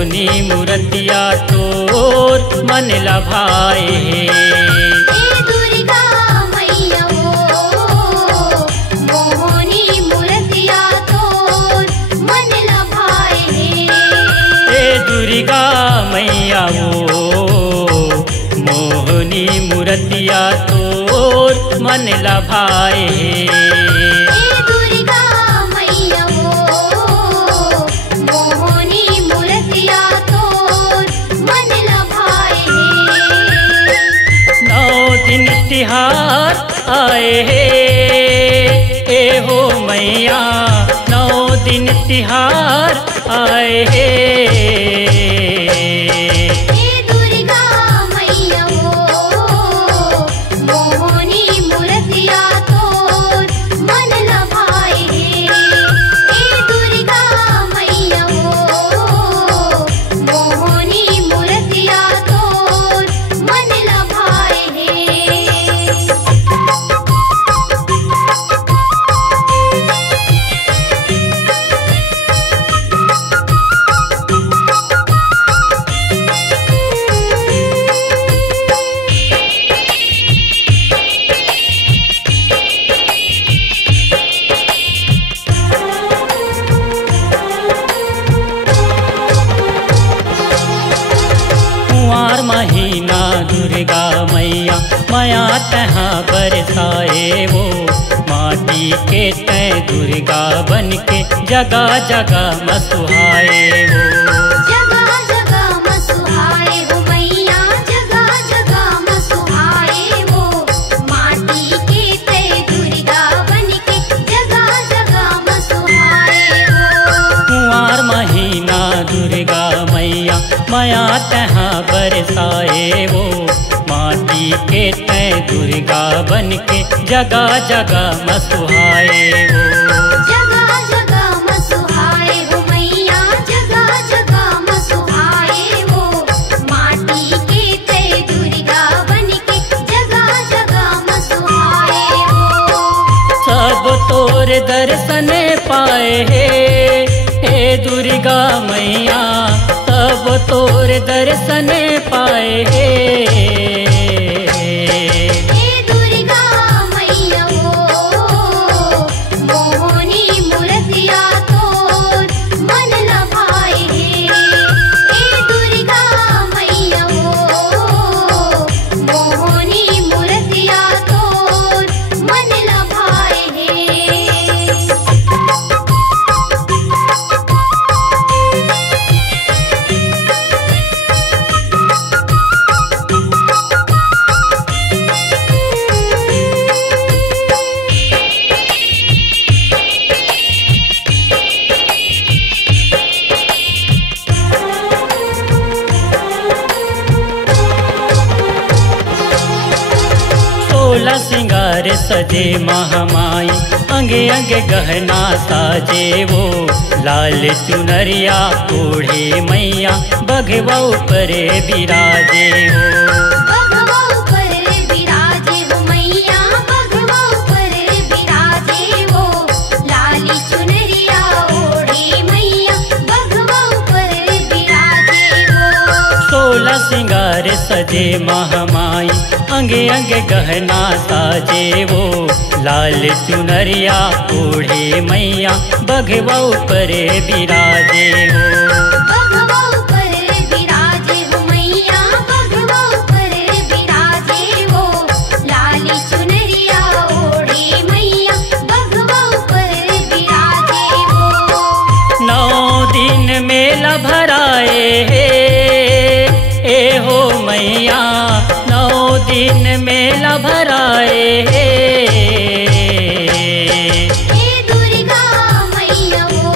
मोहनी मूर्तिया तोर मन लभाए हे दुर्गा मैया हो मोहनी मूर्तिया तोर मन लभाए हे दुर्गा मैया हो मोहनी मूर्तिया तोर मन लभाए हे दुर्गा मैया हो मोहनी मूर्तिया तोर मन लभाए 9 दिन तिहार आए हे ए हो मैया 9 दिन तिहार आए हे महीना दुर्गा मैया माया तहाँ बरसाए वो माटी के तय दुर्गा बन के जगह जगह मसुहाए वो जगह जगह मसुहाए हो मैया जगह जगह मसुहाए वो माटी के तय दुर्गा बन के जगह जगह मसुहाए वो कुंवार महीना दुर्गा मैया माया तहाँ बरसाए वो माटी के तय दुर्गा बन के जगह जगह मसुहाए वो जगह जगह मसुहाए हो मैया जगह जगह मसुहाए वो माटी के तय दुर्गा बन के जगह जगह मसुहाए वो सब तोर दर्शन पाए हे दुर्गा मैया सब तोर दर्शन पाए हे दुर्गा मैया हो मोहनी मूर्तिया तोर मन लभाए हे दुर्गा मैया हो मोहनी मूर्तिया तोर मन लभाए सिंगार सजे महामाई अंगे अंगे गहना साजे वो लाल चुनरिया ओढ़े मैया बघवा ऊपर बिराजे हो बघवा ऊपर बिराजे हो मैया बघवा ऊपर बिराजे हो लाली चुनरिया ओढ़े मैया बघवा ऊपर बिराजे हो 16 सिंगार सजे महामाई अंगे अंगे गहना साजे वो लाल चुनरिया ओढ़े मैया बघवा ऊपर बिराजे हो बघवा ऊपर बिराजे हो मैया बघवा ऊपर बिराजे हो लाली चुनरिया ओढ़े मैया बघवा ऊपर बिराजे हो 9 दिन मेला भराए ए हो मैया 9 दिन मेला भराए दुर्गा मैया हो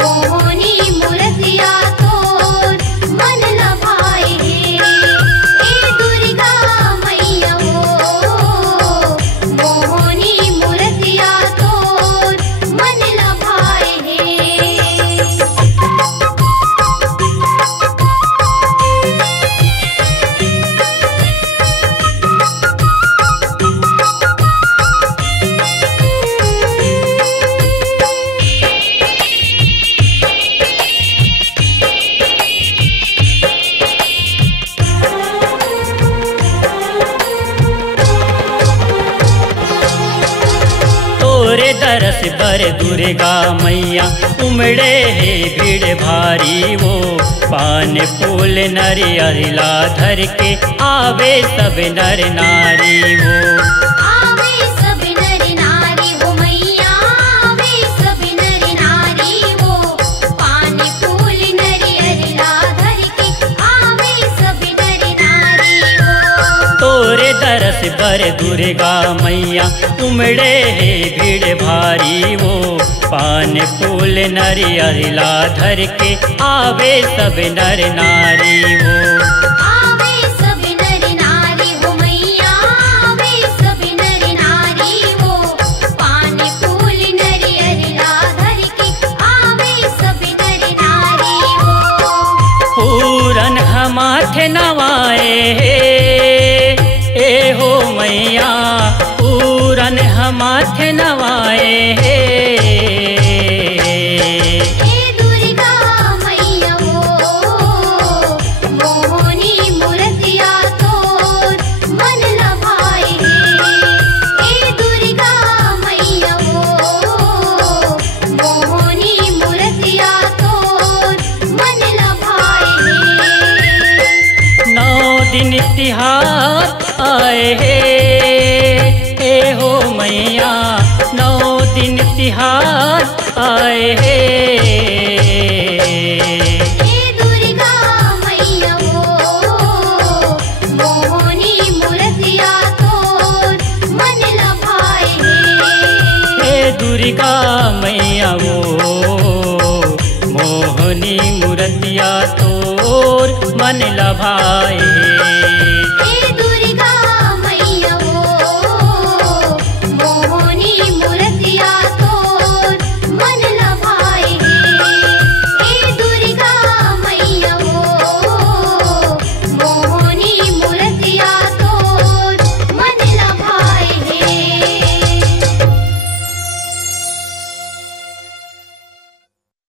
मोहनी मूर्तिया तोर मन लभाए दुर्गा मैया हो मोहनी मूर्तिया तोर मन लभाए बर दुर्गा मैया उमड़े है भीड़ भारी वो पान फूल नरियला धर के आवे सब नर नारी वो आवे सब नर नारी वो मैया आवे सब नर नारी वो पानी फूल नरियला धर के आवे सब नर नारी वो तोरे दरस बर दुर्गा मैया उमड़े है भीड़ भारी वो पान फूल नरियला धर के आवे सब नर नारी वो आवे सब नर नारी वो मैया आवे सब नर नारी वो पानी फूल नरियला धर के आवे सब नर नारी वो पूरन हमाथे नवाए ए हो मैया पूरन हमाथे नवाए हे दुर्गा मैया वो मोहनी मूर्तिया तोर मन लभाए हे दुर्गा मैया वो मोहनी मूर्तिया तोर मन लभाए 9 दिन तिहार आए हे हो मैया 9 दिन तिहार आए हे दुर्गा मैया वो मोहनी मूर्तिया तोर मन लभाए हे दुर्गा मैया वो मोहनी मूर्तिया तोर मन लभाए हे